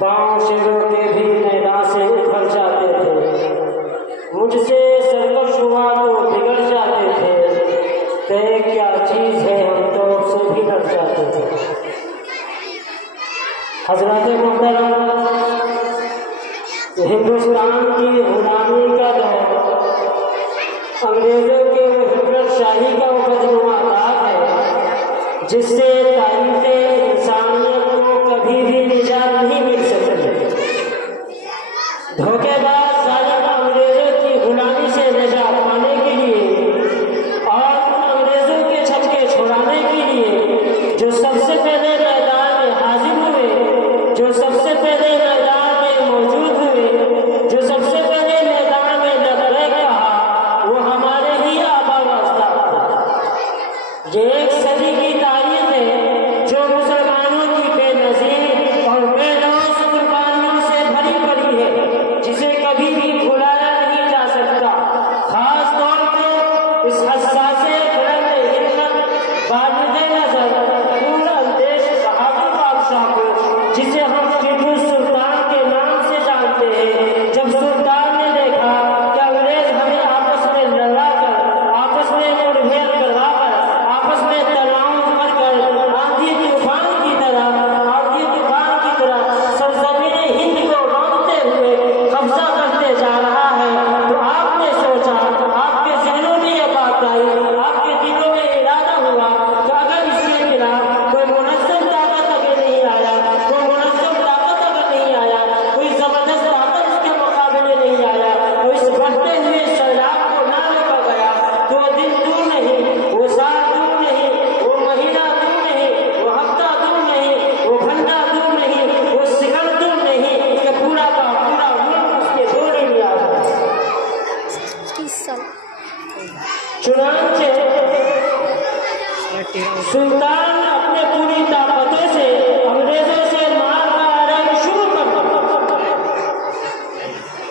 पांव शेरों के भी मैदान से उभर जाते थे। मुझसे सरकश हुआ तो बिगड़ जाते थे। तय क्या चीज है, हम तो उससे भी डर जाते थे। हजरत मोहतरम, हिंदुस्तान की गुलामी का दौर, अंग्रेजों के हिटलरशाही का बदनुमा राग है, जिससे तारीखे इंसानियत को कभी भी निजात नहीं मिल सकती। धोखेबाज जालिम अंग्रेजों की गुलामी से निजात पाने के लिए और अंग्रेजों के छक्के छुड़ाने के लिए जो सबसे पहले मैदान में हाजिर हुए, जो सबसे पहले मैदान में मौजूद हुए, जो सबसे पहले मैदान में लबैक कहा, वो हमारे ही आबा व अजदाद थे। ये एक सदी की तारीख है जो मुसलमानों की बेनज़ीर और बेलौस कुर्बानियों से भरी पड़ी है, जिसे कभी भी भुलाया नहीं जा सकता। खास तौर पर इस हस्सासे बुलंद हिम्मत बालिग़े नज़र पूरा अंदेश बहादुर बादशाह को, जिसे हम टीपू सुल्तान के नाम से जानते हैं, जब सुल्तान ने देखा कि अंग्रेज हमें आपस में लड़ाकर, आपस में मुठभेड़ करवाकर, आपस में तनाव करकर आंधी तूफान की तरह सरजमीन हिंद को रौंदते हुए कब्जा करते जा रहा है, तो आपने सोचा, आपके ज़हनों में यह बात आई, आपके दिलों में इरादा हुआ कि अगर इसके खिलाफ कोई मुनज़्ज़म ताकत अगर नहीं आया, कोई मुनज़्ज़म ताकत अगर नहीं आया, कोई ज़बरदस्त ताकत इसके मुकाबले नहीं आया, तो इस बढ़ते हुए सैलाब को ना रोका गया, तो वो दिन दूर नहीं, वो साल दूर नहीं, वो महीना दूर नहीं, वो हफ्ता दूर नहीं, वो घंटा दूर नहीं, वो सेकंड दूर नहीं, कि पूरा का पूरा मुल्क उसके जोड़े में आ जाए। चुनांचे सुल्तान अपने पूरी ताकतों से अंग्रेजों से मार का आरंभ शुरू कर दिया।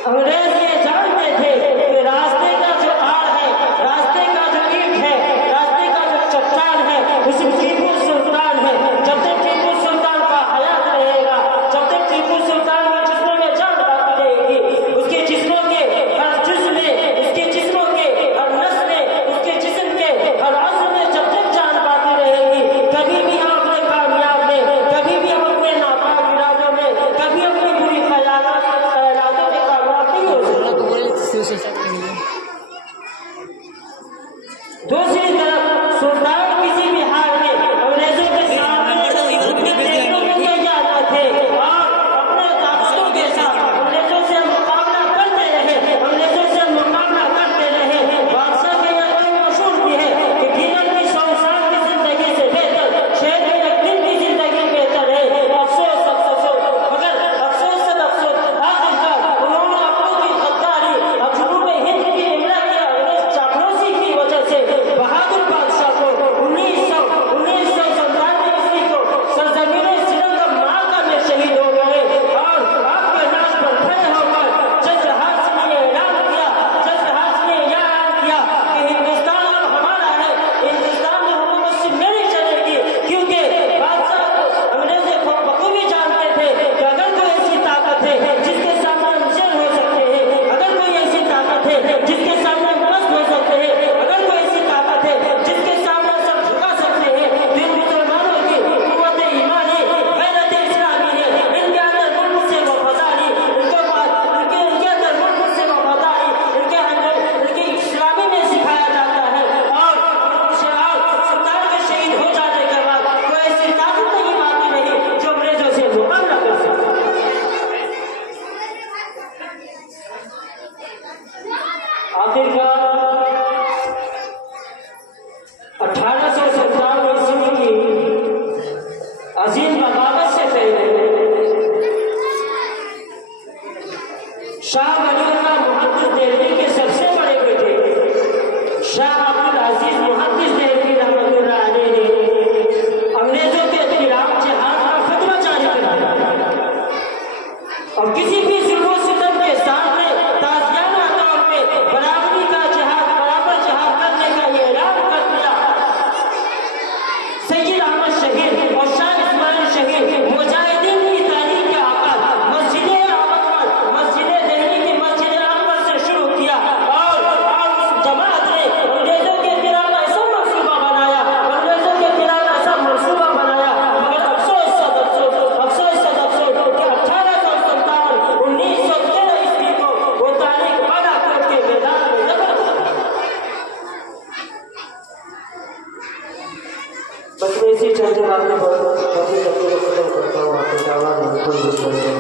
अंग्रेज ये जानते थे कि रास्ते का जो आड़ है, रास्ते का जो ईंट है, रास्ते का जो चट्टान है, उसी टीपू सुल्तान है। जब तक टीपू सुल्तान का हयात रहेगा, जब तक टीपू सुल्तान के जिस्मों में जान बाकी रहेगी, उसके जिस्मों के हर जुज़ में, उसके जिस्मों के हर नस में, उसके जिस्म के हर अज़्म में जब तक जान बाकी रहेगी, कभी भी हम अपने कामयाब में, कभी भी हम अपने नापाक इरादों में, कभी अपनी बुरी ख्यालों में कामयाब नहीं हो सकते। दूसरी तरफ सुल्तान किसी भी हाल में अंग्रेजों के सामने अपने देखने को तैयार न थे और अपने ताकतों के साथ अंग्रेजों से मुकाबला करते रहे, अंग्रेजों से मुकाबला करते रहे। बादशाह के यह कोई मशहूर भी है कि दीगर की 100 साल की जिंदगी से बेहतर शेर की एक दिन की जिंदगी बेहतर है। अफसोस अफसोस, मगर अफसोस से अफसोस, आखिरकार उन्होंने अपनों की गद्दारी और जुनूब हिंद की इमला की अंग्रेज चापलूसी की वजह से बहादुर बादशाह को 1997 ईस्वी को सरजमीन श्रीलंका मालका में शहीद हो गए और आपके नाश पर खड़े होकर जज हासिल ने ऐलान किया, जज हासिल ने यह ऐलान किया कि हिंदुस्तान अब हमारा है, हिंदुस्तान में हुकूमत सिर्फ मेरी चलेगी, क्योंकि बादशाह को अंग्रेज बखूबी जानते थे कि अगर कोई ऐसी ताकत है जिसके सामने हम शेर हो सकते हैं, अगर कोई ऐसी ताकत है जिसके सामने हम मस्त हो सकते हैं, अगर कोई ऐसी ताकत है जिसके सामने सब झुका सकते हैं, तो इन मुसलमानों की कुव्वत ईमानी, गैरत इस्लामी है, इनके अंदर मुल्क से वफादारी, इनके अंदर मुल्क से वफादारी, इनके अंदर इनकी इस्लामी में सिखाया जाता है। और सुल्तान के शहीद हो जाने के बाद कोई ऐसी ताकत नहीं बाकी रही जो अंग्रेजों से मुकाबला कर सके। आखिरकार 1857 ईस्वी की अजीम बगावत से पहले शाह वलीउल्लाह मुहद्दिस देहलवी के सबसे बड़े बेटे शाह अब्दुल अजीज मुहद्दिस देहलवी रहमतुल्लाह अलैह ने अंग्रेजों के खिलाफ जिहाद का फतवा जारी कर दिया और किसी भी जुल्म सितम के सामने ताज़ियाना तौर पे बराबरी का जिहाद, बराबर जिहाद करने का ये ऐलान कर दिया। सैयद अहमद शहीद और शाह इस्माइल शहीद मुजाहिदीन की तारीख के आका अपने शब्द को खत्म करता हूँ आपके आवाज में कोई